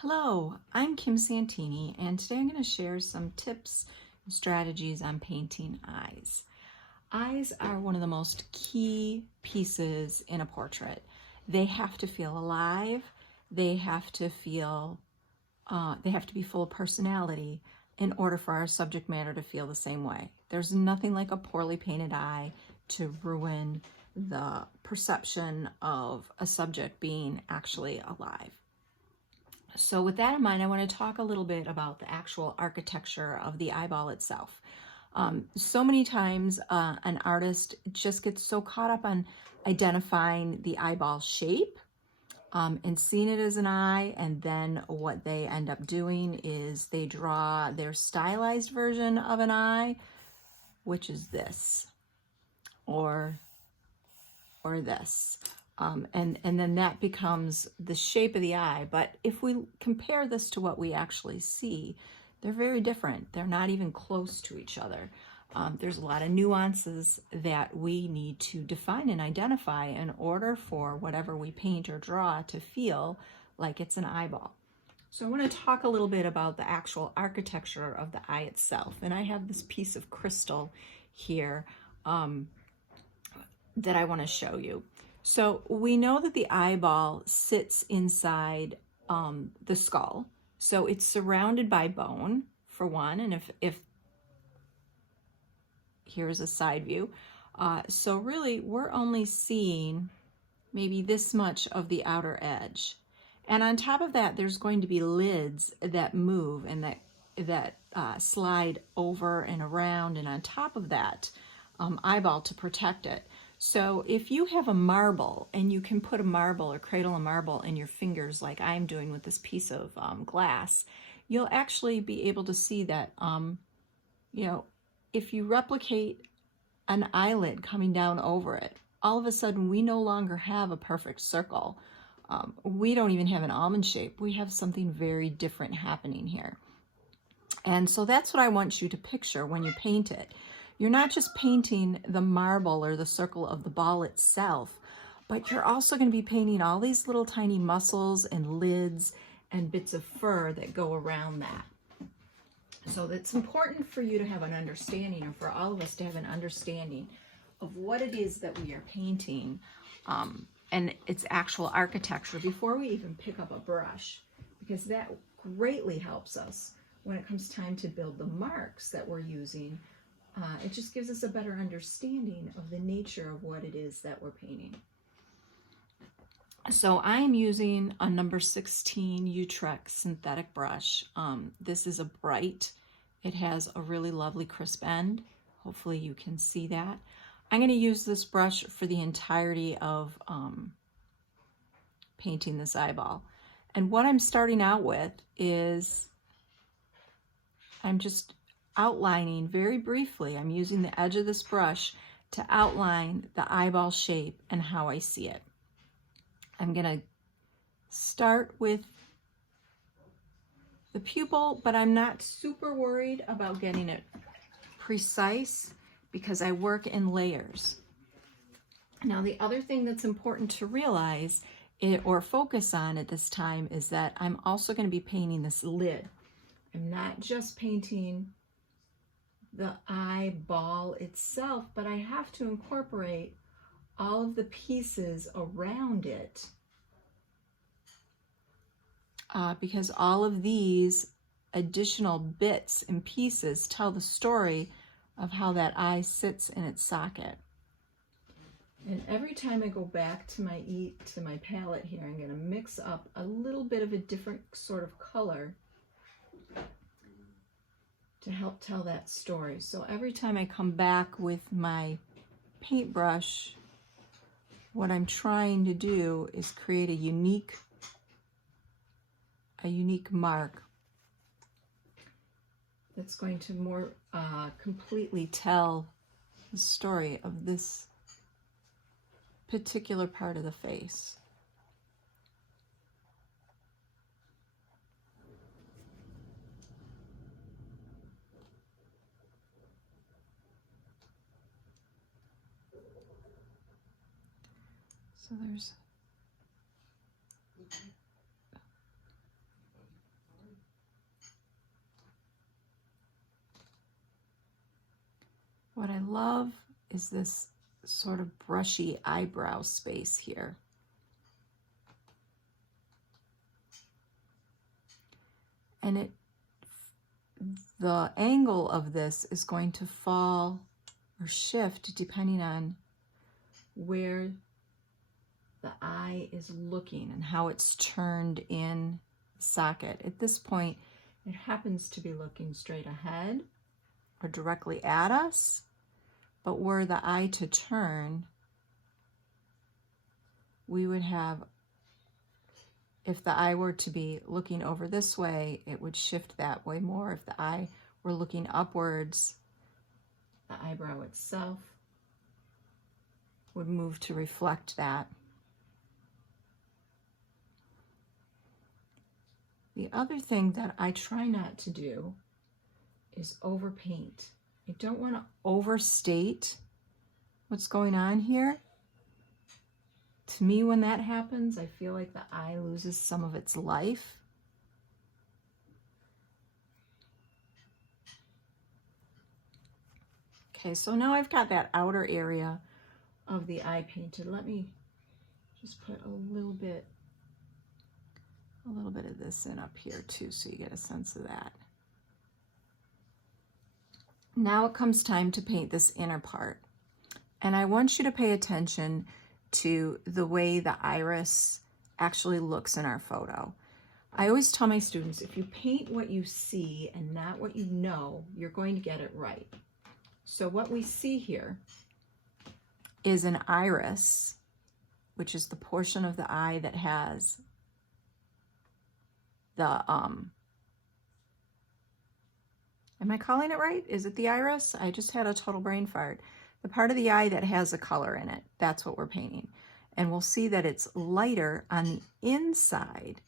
Hello, I'm Kim Santini, and today I'm going to share some tips and strategies on painting eyes. Eyes are one of the most key pieces in a portrait. They have to feel alive, they have to feel, they have to be full of personality in order for our subject matter to feel the same way. There's nothing like a poorly painted eye to ruin the perception of a subject being actually alive. So with that in mind, I want to talk a little bit about the actual architecture of the eyeball itself. So many times an artist just gets so caught up on identifying the eyeball shape and seeing it as an eye, and then what they end up doing is they draw their stylized version of an eye, which is this, or this. And then that becomes the shape of the eye. But if we compare this to what we actually see, they're very different. They're not even close to each other. There's a lot of nuances that we need to define and identify in order for whatever we paint or draw to feel like it's an eyeball. So I want to talk a little bit about the actual architecture of the eye itself. And I have this piece of crystal here that I want to show you. So we know that the eyeball sits inside the skull. So it's surrounded by bone, for one, and if here's a side view. So really, we're only seeing maybe this much of the outer edge. And on top of that, there's going to be lids that move and that slide over and around, and on top of that eyeball to protect it. So if you have a marble and you can put a marble or cradle a marble in your fingers like I'm doing with this piece of glass, you'll actually be able to see that, if you replicate an eyelid coming down over it, all of a sudden we no longer have a perfect circle. We don't even have an almond shape. We have something very different happening here. And so that's what I want you to picture when you paint it. You're not just painting the marble or the circle of the ball itself, but you're also going to be painting all these little tiny muscles and lids and bits of fur that go around that. So it's important for you to have an understanding, or for all of us to have an understanding of what it is that we are painting and its actual architecture before we even pick up a brush, because that greatly helps us when it comes time to build the marks that we're using. It just gives us a better understanding of the nature of what it is that we're painting. So I'm using a number 16 Utrecht synthetic brush. This is a bright. It has a really lovely crisp end. Hopefully you can see that. I'm going to use this brush for the entirety of painting this eyeball. And what I'm starting out with is I'm just outlining very briefly. I'm using the edge of this brush to outline the eyeball shape and how I see it. I'm going to start with the pupil, but I'm not super worried about getting it precise because I work in layers. Now, the other thing that's important to realize or focus on at this time is that I'm also going to be painting this lid. I'm not just painting the eyeball itself, but I have to incorporate all of the pieces around it because all of these additional bits and pieces tell the story of how that eye sits in its socket. And every time I go back to my palette here, I'm going to mix up a little bit of a different sort of color to help tell that story. So every time I come back with my paintbrush, what I'm trying to do is create a unique mark that's going to more completely tell the story of this particular part of the face. So there's What I love is this sort of brushy eyebrow space here. And the angle of this is going to fall or shift depending on where the eye is looking and how it's turned in the socket. At this point, it happens to be looking straight ahead or directly at us, but were the eye to turn, we would have, if the eye were to be looking over this way, it would shift that way more. If the eye were looking upwards, the eyebrow itself would move to reflect that. The other thing that I try not to do is overpaint. I don't want to overstate what's going on here. To me, when that happens, I feel like the eye loses some of its life. Okay, so now I've got that outer area of the eye painted. Let me just put a little bit of this in up here too, so you get a sense of that. Now it comes time to paint this inner part. And I want you to pay attention to the way the iris actually looks in our photo. I always tell my students, if you paint what you see and not what you know, you're going to get it right. So what we see here is an iris, which is the portion of the eye that has the, am I calling it right? Is it the iris? I just had a total brain fart. The part of the eye that has a color in it, that's what we're painting. And we'll see that it's lighter on the inside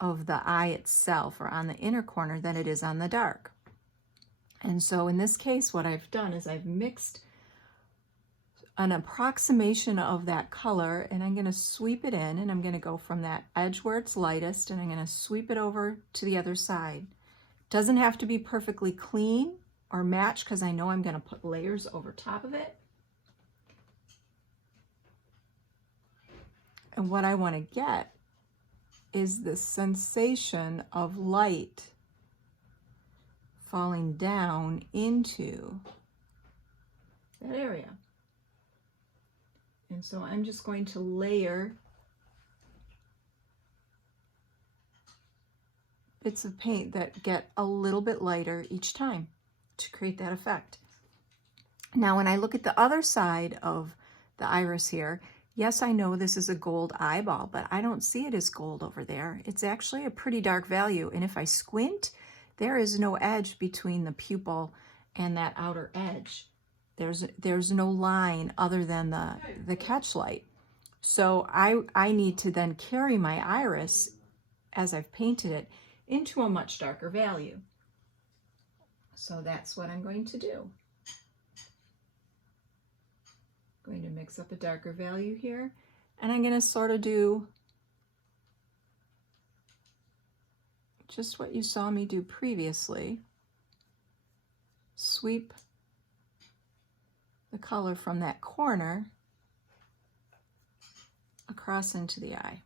of the eye itself, or on the inner corner, than it is on the dark. And so in this case, what I've done is I've mixed an approximation of that color, and I'm going to sweep it in, and I'm going to go from that edge where it's lightest, and I'm going to sweep it over to the other side. Doesn't have to be perfectly clean or match, because I know I'm going to put layers over top of it. And what I want to get is this sensation of light falling down into that area. And so I'm just going to layer bits of paint that get a little bit lighter each time to create that effect. Now, when I look at the other side of the iris here, yes, I know this is a gold eyeball, but I don't see it as gold over there. It's actually a pretty dark value. And if I squint, there is no edge between the pupil and that outer edge. There's no line other than the catch light. So I need to then carry my iris, as I've painted it, into a much darker value. So that's what I'm going to do. Going to mix up a darker value here, and I'm going to sort of do just what you saw me do previously. Sweep the color from that corner across into the eye.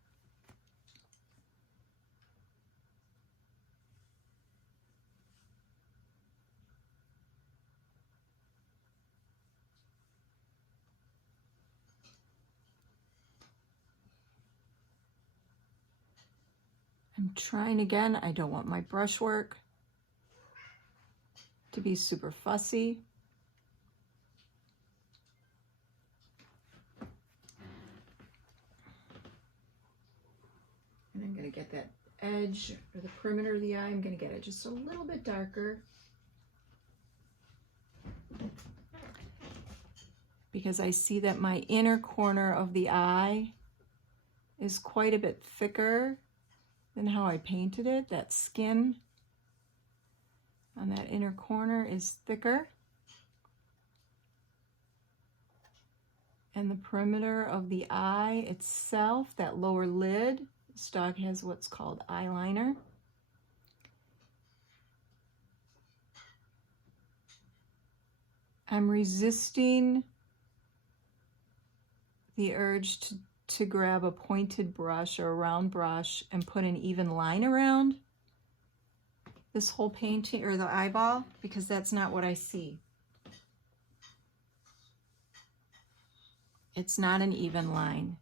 I'm trying again. I don't want my brushwork to be super fussy. And I'm going to get that edge or the perimeter of the eye, I'm going to get it just a little bit darker, because I see that my inner corner of the eye is quite a bit thicker than how I painted it. That skin on that inner corner is thicker. And the perimeter of the eye itself, that lower lid, this dog has what's called eyeliner. I'm resisting the urge to grab a pointed brush or a round brush and put an even line around this whole painting or the eyeball, because that's not what I see. It's not an even line.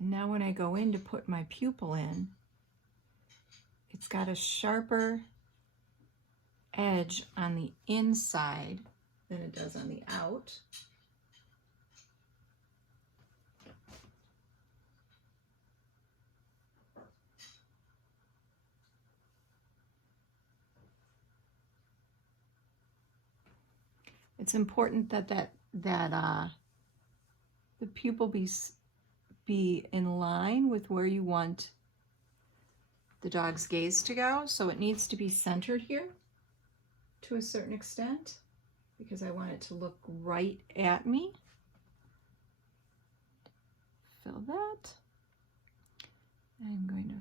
And now when I go in to put my pupil in, it's got a sharper edge on the inside than it does on the out. It's important that the pupil be in line with where you want the dog's gaze to go. So it needs to be centered here to a certain extent because I want it to look right at me. Fill that. I'm going to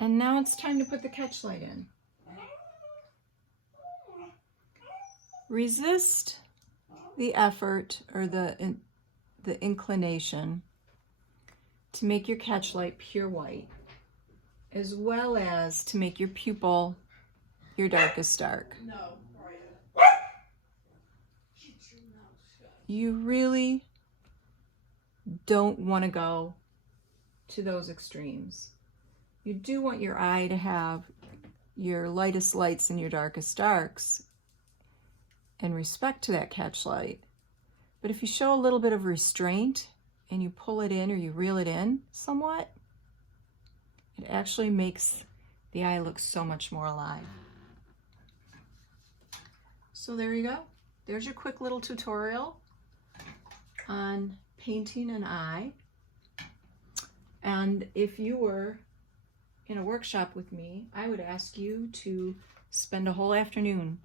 and now it's time to put the catch light in. Resist the effort or the inclination to make your catch light pure white, as well as to make your pupil your darkest dark. You really don't want to go to those extremes. You do want your eye to have your lightest lights and your darkest darks in respect to that catch light. But if you show a little bit of restraint and you pull it in or you reel it in somewhat, it actually makes the eye look so much more alive. So there you go. There's your quick little tutorial on painting an eye. And if you were in a workshop with me, I would ask you to spend a whole afternoon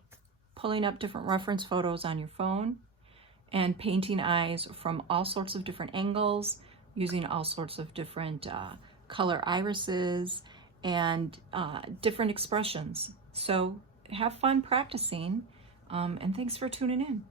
pulling up different reference photos on your phone and painting eyes from all sorts of different angles, using all sorts of different color irises and different expressions. So have fun practicing, and thanks for tuning in.